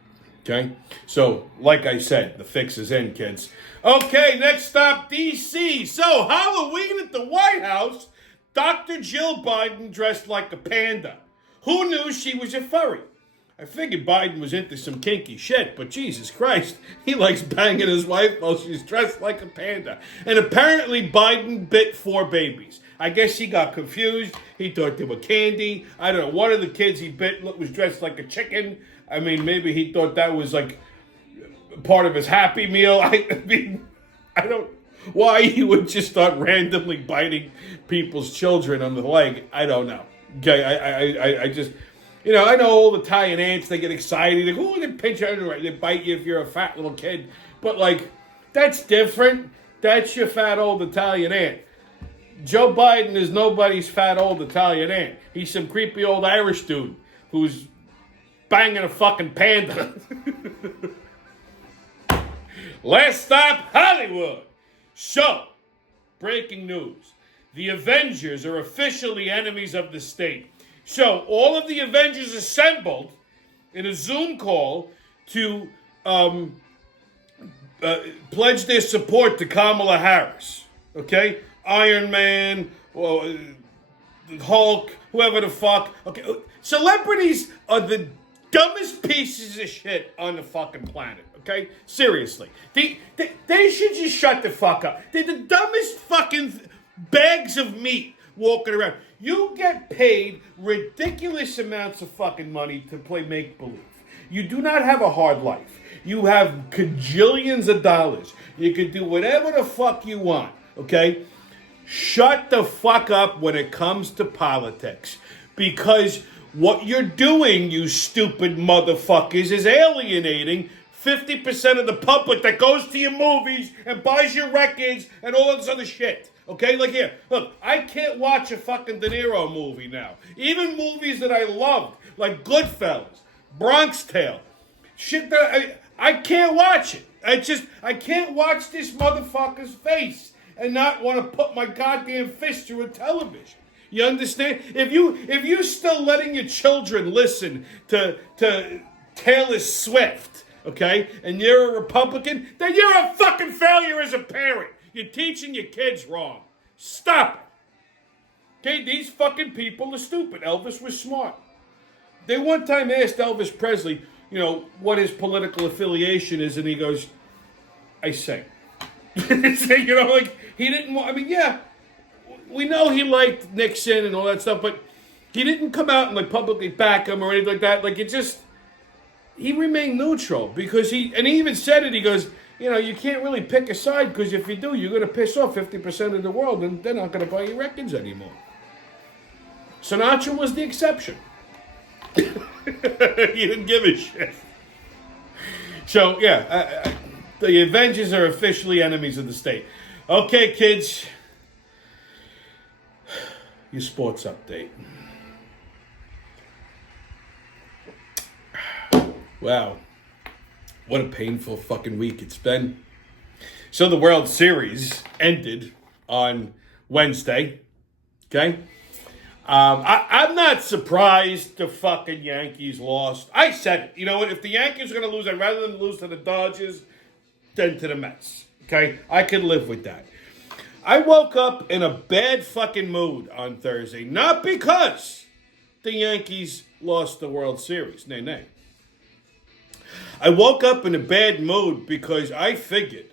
Okay? So, like I said, the fix is in, kids. Okay, next stop, D.C. So, Halloween at the White House, Dr. Jill Biden dressed like a panda. Who knew she was a furry? I figured Biden was into some kinky shit, but Jesus Christ, he likes banging his wife while she's dressed like a panda. And apparently Biden bit 4 babies. I guess he got confused. He thought they were candy. I don't know. One of the kids he bit was dressed like a chicken. I mean, maybe he thought that was like part of his Happy Meal. I mean, I don't... Why he would just start randomly biting people's children on the leg, I don't know. Okay, I just... You know, I know old Italian aunts, they get excited. They go, oh, they pinch you under, they bite you if you're a fat little kid. But, like, that's different. That's your fat old Italian aunt. Joe Biden is nobody's fat old Italian aunt. He's some creepy old Irish dude who's banging a fucking panda. Last stop, Hollywood. So, breaking news. The Avengers are officially enemies of the state. So, all of the Avengers assembled in a Zoom call to pledge their support to Kamala Harris. Okay? Iron Man, Hulk, whoever the fuck. Okay, celebrities are the dumbest pieces of shit on the fucking planet. Okay, seriously, they should just shut the fuck up. They're the dumbest fucking bags of meat walking around. You get paid ridiculous amounts of fucking money to play make believe. You do not have a hard life. You have cajillions of dollars. You can do whatever the fuck you want. Okay. Shut the fuck up when it comes to politics. Because what you're doing, you stupid motherfuckers, is alienating 50% of the public that goes to your movies and buys your records and all this other shit. Okay? Like here, look, I can't watch a fucking De Niro movie now. Even movies that I loved, like Goodfellas, Bronx Tale. Shit that I can't watch it. I can't watch this motherfucker's face and not want to put my goddamn fist through a television. You understand? If you're still letting your children listen to Taylor Swift, okay, and you're a Republican, then you're a fucking failure as a parent. You're teaching your kids wrong. Stop it. Okay, these fucking people are stupid. Elvis was smart. They one time asked Elvis Presley, what his political affiliation is, and he goes, I sing. Like, he didn't want, we know he liked Nixon and all that stuff, but he didn't come out and, like, publicly back him or anything like that. Like, he remained neutral because he even said it, he goes, you can't really pick a side because if you do, you're going to piss off 50% of the world and they're not going to buy your records anymore. Sinatra was the exception. He didn't give a shit. So, yeah, the Avengers are officially enemies of the state. Okay, kids. Your sports update. Wow. What a painful fucking week it's been. So the World Series ended on Wednesday. Okay? I'm not surprised the fucking Yankees lost. I said it. You know what? If the Yankees are going to lose, I'd rather them lose to the Dodgers than to the Mets. Okay? I can live with that. I woke up in a bad fucking mood on Thursday. Not because the Yankees lost the World Series. Nay. I woke up in a bad mood because I figured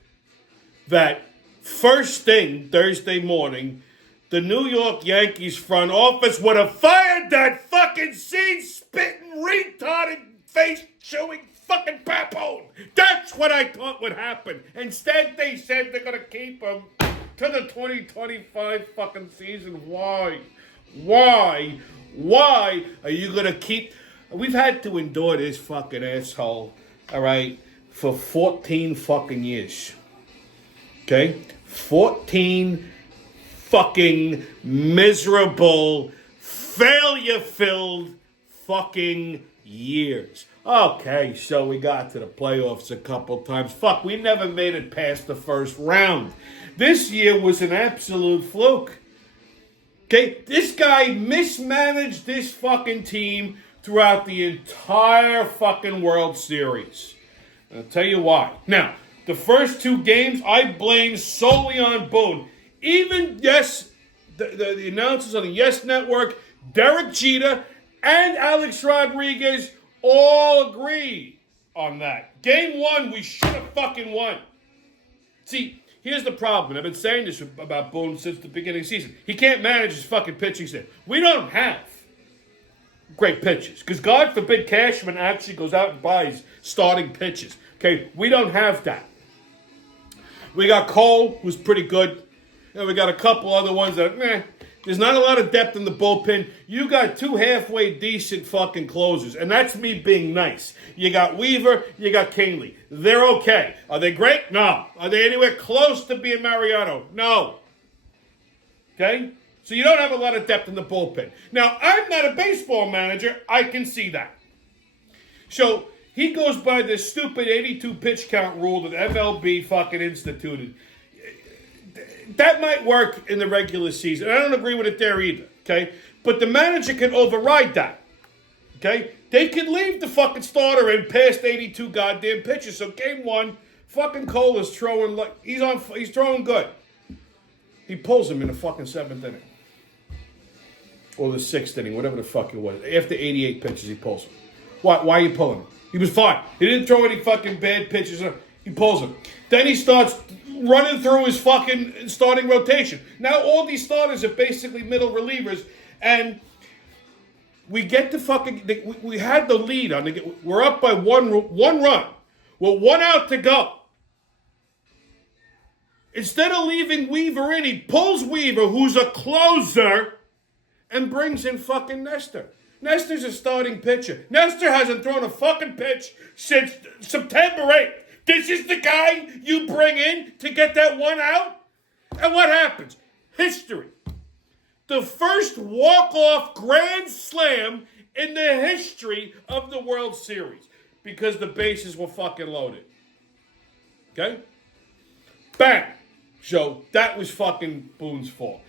that first thing Thursday morning, the New York Yankees front office would have fired that fucking seed-spitting, retarded, face-chewing fucking papone. That's what I thought would happen. Instead, they said they're going to keep him to the 2025 fucking season. Why? Why are you going to keep... We've had to endure this fucking asshole, all right, for 14 fucking years. Okay? 14 fucking miserable, failure-filled fucking years. Okay, so we got to the playoffs a couple times. Fuck, we never made it past the first round. This year was an absolute fluke. Okay, this guy mismanaged this fucking team throughout the entire fucking World Series. And I'll tell you why. Now, the first two games, I blame solely on Boone. Even, yes, the announcers on the Yes Network, Derek Jeter, and Alex Rodriguez all agree on that. Game one, we should have fucking won. See, here's the problem. I've been saying this about Boone since the beginning of the season. He can't manage his fucking pitching staff. We don't have great pitchers. Because God forbid Cashman actually goes out and buys starting pitchers. Okay, we don't have that. We got Cole, who's pretty good. And we got a couple other ones that, there's not a lot of depth in the bullpen. You got two halfway decent fucking closers. And that's me being nice. You got Weaver, you got Canely. They're okay. Are they great? No. Are they anywhere close to being Mariano? No. Okay? So you don't have a lot of depth in the bullpen. Now, I'm not a baseball manager. I can see that. So he goes by this stupid 82 pitch count rule that MLB fucking instituted. That might work in the regular season. I don't agree with it there either, okay? But the manager can override that, okay? They can leave the fucking starter in past 82 goddamn pitches. So game 1, fucking Cola's throwing like he's throwing good. He pulls him in the fucking 7th inning. Or the 6th inning, whatever the fuck it was. After 88 pitches, he pulls him. Why are you pulling him? He was fine. He didn't throw any fucking bad pitches. He pulls him. Then he starts running through his fucking starting rotation. Now all these starters are basically middle relievers, and we get the fucking. We had the lead on the. We're up by one run. With 1 out to go. Instead of leaving Weaver in, he pulls Weaver, who's a closer, and brings in fucking Nestor. Nestor's a starting pitcher. Nestor hasn't thrown a fucking pitch since September 8th. This is the guy you bring in to get that 1 out? And what happens? History. The first walk-off grand slam in the history of the World Series. Because the bases were fucking loaded. Okay? Bang! So that was fucking Boone's fault.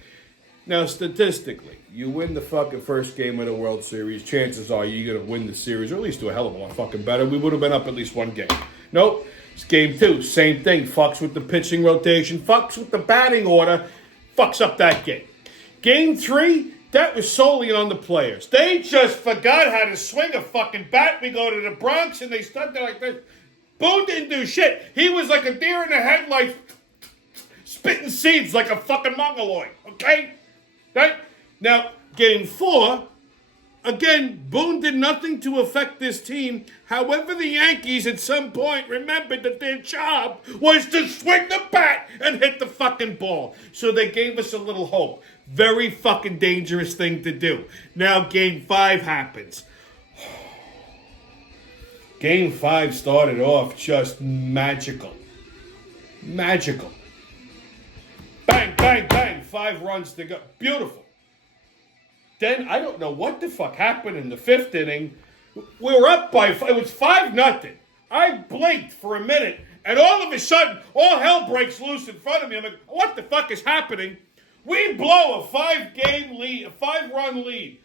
Now, statistically, you win the fucking first game of the World Series, chances are you're going to win the series, or at least do a hell of a lot fucking better. We would have been up at least 1 game. Nope. It's game 2. Same thing. Fucks with the pitching rotation. Fucks with the batting order. Fucks up that game. Game 3, that was solely on the players. They just forgot how to swing a fucking bat. We go to the Bronx, and they stood there like this. Boone didn't do shit. He was like a deer in the headlights, spitting seeds like a fucking mongoloid. Okay? Right? Now, game 4, again, Boone did nothing to affect this team. However, the Yankees at some point remembered that their job was to swing the bat and hit the fucking ball. So they gave us a little hope. Very fucking dangerous thing to do. Now, game 5 happens. Game 5 started off just magical. Magical. Bang, bang, bang. 5 runs to go. Beautiful. Then, I don't know what the fuck happened in the 5th inning. We were up by, it was 5-0. I blinked for a minute, and all of a sudden, all hell breaks loose in front of me. I'm like, what the fuck is happening? We blow a 5-game lead, a 5-run lead.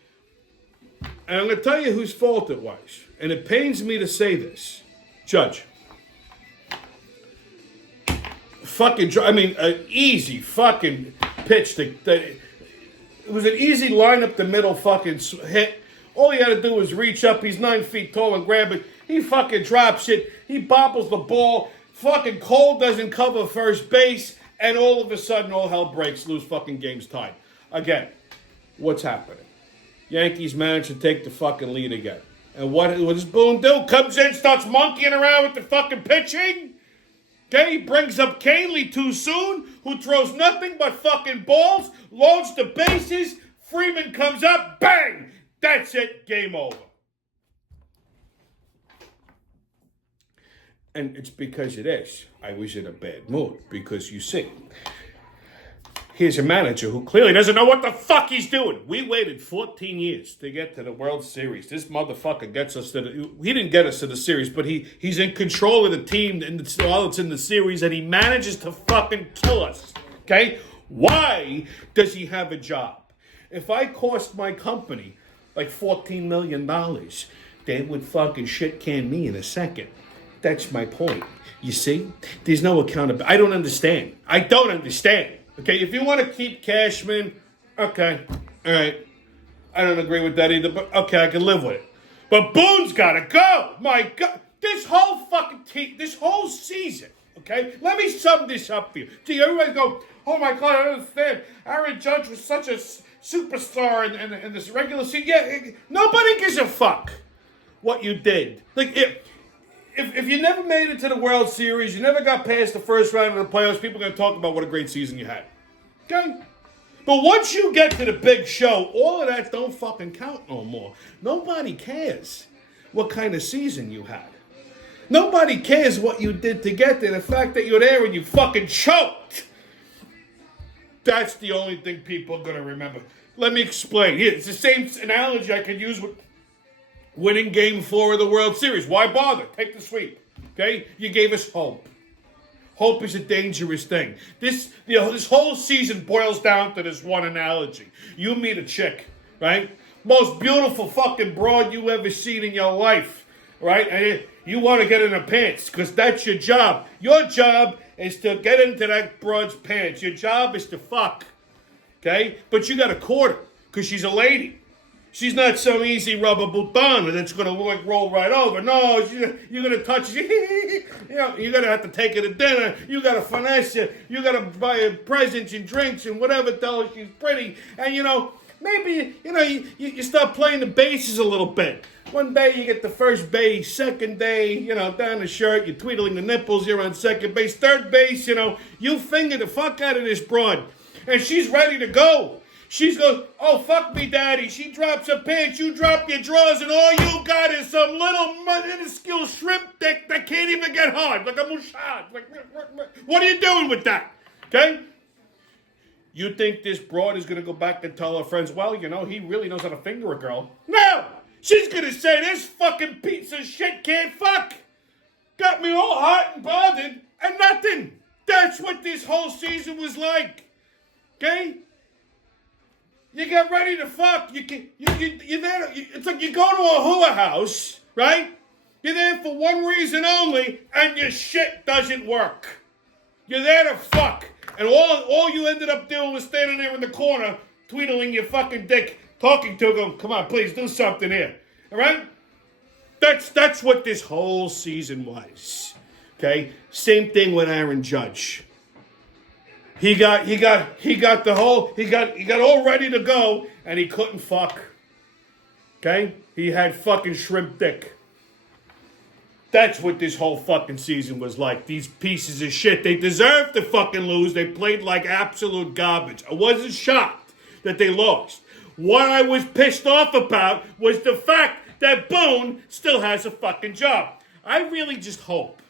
And I'm going to tell you whose fault it was. And it pains me to say this. Judge. An easy fucking pitch. It was an easy line up the middle fucking hit. All he had to do was reach up. He's 9 feet tall and grab it. He fucking drops it. He bobbles the ball. Fucking Cole doesn't cover first base. And all of a sudden, all hell breaks loose. Fucking game's tied. Again, what's happening? Yankees manage to take the fucking lead again. And what does Boone do? Comes in, starts monkeying around with the fucking pitching. Okay, he brings up Canely too soon, who throws nothing but fucking balls, loads the bases. Freeman comes up, bang! That's it, game over. And it's because of this I was in a bad mood. Because you see, here's a manager who clearly doesn't know what the fuck he's doing. We waited 14 years to get to the World Series. This motherfucker gets us to he didn't get us to the series, but he's in control of the team while it's in the series, and he manages to fucking kill us. Okay? Why does he have a job? If I cost my company like $14 million, they would fucking shit can me in a second. That's my point. You see? There's no accountability. I don't understand. Okay, if you want to keep Cashman, okay, all right. I don't agree with that either, but okay, I can live with it. But Boone's got to go. My God. This whole fucking team, this whole season, okay? Let me sum this up for you. See, everybody go, oh my God, I don't understand. Aaron Judge was such a superstar in this regular season. Yeah, nobody gives a fuck what you did. Like, if you never made it to the World Series, you never got past the first round of the playoffs, people are going to talk about what a great season you had. Okay? But once you get to the big show, all of that don't fucking count no more. Nobody cares what kind of season you had. Nobody cares what you did to get there. The fact that you're there and you fucking choked. That's the only thing people are going to remember. Let me explain. Here, it's the same analogy I could use with winning Game 4 of the World Series. Why bother? Take the sweep. Okay? You gave us hope. Hope is a dangerous thing. This whole season boils down to this one analogy. You meet a chick, right? most beautiful fucking broad you ever seen in your life, right? And you want to get in her pants because that's your job. Your job is to get into that broad's pants. Your job is to fuck, okay? But you got to court her because she's a lady. She's not some easy rubber bouton that's going to roll right over. No, you're going to touch it. You're going to have to take her to dinner. You got to finesse her. You got to buy her presents and drinks and whatever, tell her she's pretty. And, maybe, you start playing the bases a little bit. One day you get the first base, second day, down the shirt, you're tweedling the nipples, you're on second base. Third base, you finger the fuck out of this broad. And she's ready to go. She goes, oh, fuck me, daddy. She drops her pants, you drop your drawers, and all you got is some little minuscule shrimp dick that can't even get hard, like a mouchard. What are you doing with that? Okay? You think this broad is going to go back and tell her friends, well, he really knows how to finger a girl. No! She's going to say, this fucking piece of shit can't fuck. Got me all hot and bothered and nothing. That's what this whole season was like. Okay? You get ready to fuck. You're there. It's like you go to a hula house, right? You're there for one reason only, and your shit doesn't work. You're there to fuck. And all you ended up doing was standing there in the corner, tweedling your fucking dick, talking to him, come on, please, do something here. All right? That's what this whole season was. Okay? Same thing with Aaron Judge. He got all ready to go, and he couldn't fuck. Okay? He had fucking shrimp dick. That's what this whole fucking season was like. These pieces of shit. They deserved to fucking lose. They played like absolute garbage. I wasn't shocked that they lost. What I was pissed off about was the fact that Boone still has a fucking job. I really just hope,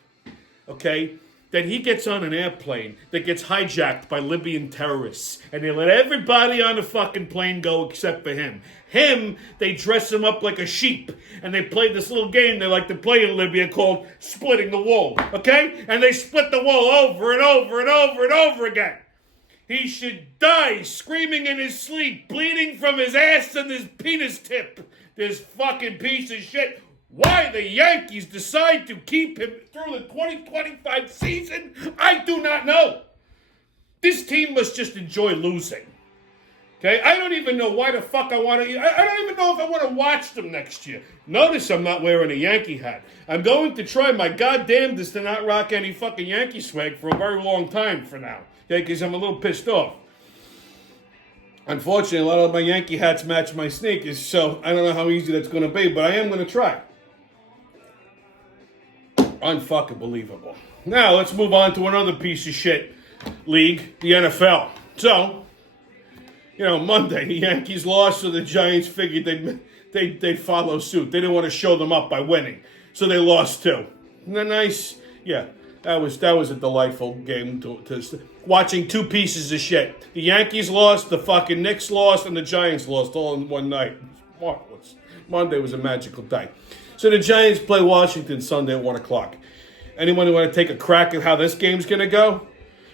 okay, that he gets on an airplane that gets hijacked by Libyan terrorists and they let everybody on the fucking plane go except for him. They dress him up like a sheep and they play this little game they like to play in Libya called splitting the wool, okay? And they split the wool over and over and over and over again. He should die screaming in his sleep, bleeding from his ass and his penis tip. This fucking piece of shit. Why the Yankees decide to keep him through the 2025 season, I do not know. This team must just enjoy losing. Okay? I don't even know why the fuck I want to... I don't even know if I want to watch them next year. Notice I'm not wearing a Yankee hat. I'm going to try my goddamnedest to not rock any fucking Yankee swag for a very long time for now. Okay? Because I'm a little pissed off. Unfortunately, a lot of my Yankee hats match my sneakers, so I don't know how easy that's going to be, but I am going to try. Unfucking believable. Now, let's move on to another piece of shit league, the NFL. So, Monday, the Yankees lost, so the Giants figured they'd follow suit. They didn't want to show them up by winning, so they lost too. Isn't that nice? Yeah, that was a delightful game to watching two pieces of shit. The Yankees lost, the fucking Knicks lost, and the Giants lost all in one night. Marvelous. Monday was a magical day. So the Giants play Washington Sunday at 1 o'clock. Anyone want to take a crack at how this game's going to go?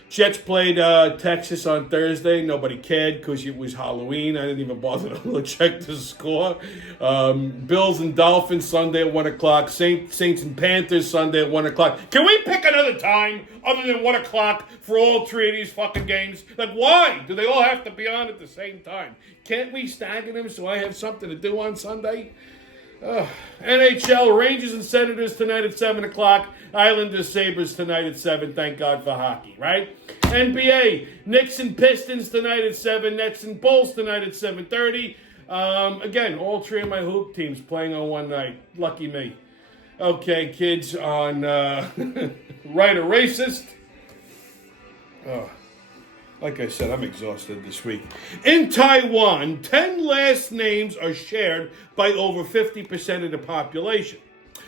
Jets played Texas on Thursday. Nobody cared because it was Halloween. I didn't even bother to check the score. Bills and Dolphins Sunday at 1 o'clock. Saints and Panthers Sunday at 1 o'clock. Can we pick another time other than 1 o'clock for all three of these fucking games? Like, why do they all have to be on at the same time? Can't we stagger them so I have something to do on Sunday? NHL, Rangers and Senators tonight at 7 o'clock. Islanders, Sabres tonight at 7. Thank God for hockey, right? NBA, Knicks and Pistons tonight at 7. Nets and Bulls tonight at 7:30. Again, all three of my hoop teams playing on one night. Lucky me. Okay, kids, on Right or Racist. Like I said, I'm exhausted this week. In Taiwan, 10 last names are shared by over 50% of the population.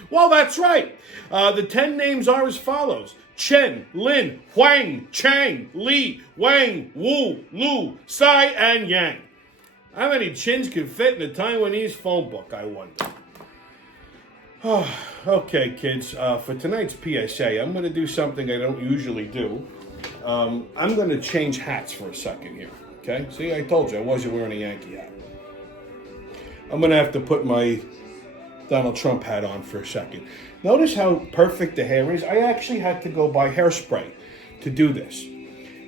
Well, that's right. The 10 names are as follows. Chen, Lin, Huang, Chang, Li, Wang, Wu, Lu, Sai, and Yang. How many chins can fit in a Taiwanese phone book, I wonder? Okay, kids. For tonight's PSA, I'm going to do something I don't usually do. I'm going to change hats for a second here, okay? See, I told you I wasn't wearing a Yankee hat. I'm going to have to put my Donald Trump hat on for a second. Notice how perfect the hair is. I actually had to go buy hairspray to do this.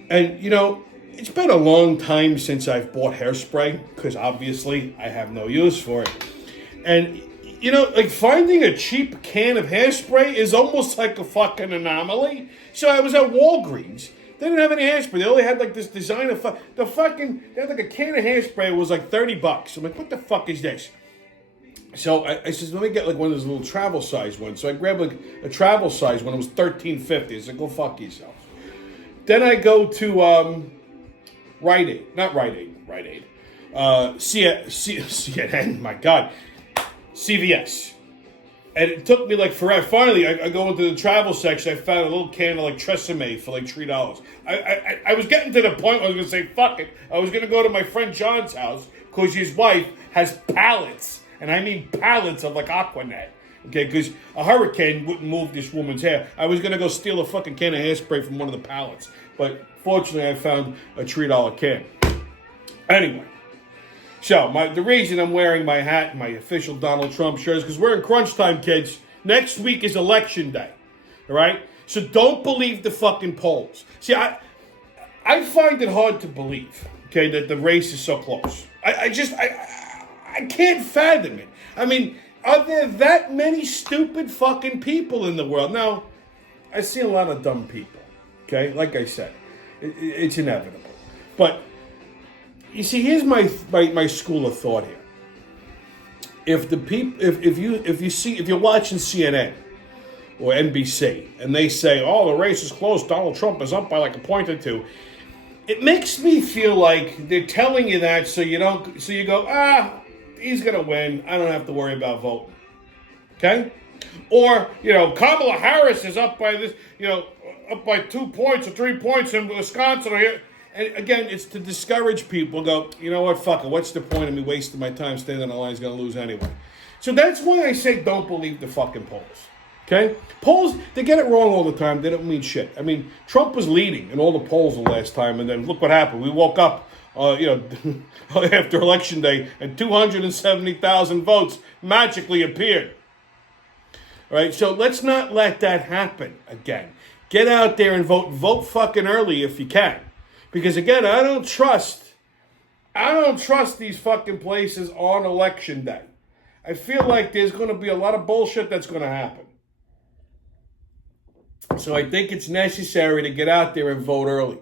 And, you know, it's been a long time since I've bought hairspray because obviously I have no use for it. And, you know, like finding a cheap can of hairspray is almost like a fucking anomaly. So I was at Walgreens. They didn't have any hairspray. They only had like this designer. They had like a can of hairspray. It was like $30. I'm like, what the fuck is this? So I said, let me get like one of those little travel size ones. So I grabbed like a travel size one. It was $13.50. I said, go fuck yourself. Then I go to Rite Aid. Not Rite Aid. Rite Aid. CNN. My God. CVS. And it took me like forever. Finally, I go into the travel section. I found a little can of like Tresemme for like $3. I was getting to the point where I was going to say, fuck it. I was going to go to my friend John's house because his wife has pallets. And I mean pallets of like Aquanet. Okay, because a hurricane wouldn't move this woman's hair. I was going to go steal a fucking can of hairspray from one of the pallets. But fortunately, I found a $3 can. Anyway. So, the reason I'm wearing my hat, my official Donald Trump shirt, is because we're in crunch time, kids. Next week is election day. All right? So don't believe the fucking polls. See, I find it hard to believe, okay, that the race is so close. I can't fathom it. I mean, are there that many stupid fucking people in the world? Now, I see a lot of dumb people, okay? Like I said, it's inevitable. But you see, here's my school of thought here. If you're watching CNN or NBC and they say, "Oh, the race is close. Donald Trump is up by like a point or two," it makes me feel like they're telling you that so you go, he's gonna win. I don't have to worry about voting. Okay? Or, Kamala Harris is up by this, up by 2 points or 3 points in Wisconsin or here. And again, it's to discourage people. Go, you know what, fuck it. What's the point of me wasting my time standing on the line? He's going to lose anyway. So that's why I say don't believe the fucking polls. Okay? Polls, they get it wrong all the time. They don't mean shit. I mean, Trump was leading in all the polls the last time, and then look what happened. We woke up, after Election Day, and 270,000 votes magically appeared. All right? So let's not let that happen again. Get out there and vote. Vote fucking early if you can. Because again, I don't trust these fucking places on election day. I feel like there's going to be a lot of bullshit that's going to happen. So I think it's necessary to get out there and vote early.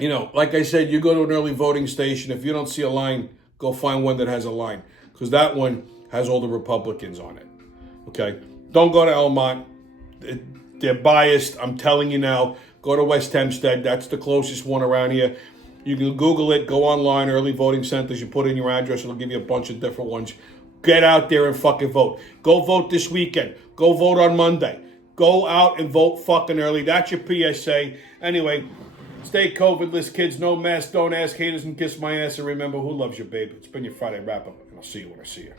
Like I said, you go to an early voting station. If you don't see a line, go find one that has a line. Because that one has all the Republicans on it. Okay? Don't go to Elmont. They're biased. I'm telling you now. Go to West Hempstead. That's the closest one around here. You can Google it. Go online, early voting centers. You put in your address. It'll give you a bunch of different ones. Get out there and fucking vote. Go vote this weekend. Go vote on Monday. Go out and vote fucking early. That's your PSA. Anyway, stay COVID-less, kids. No mask. Don't ask haters and kiss my ass. And remember, who loves your baby? It's been your Friday wrap-up, and I'll see you when I see you.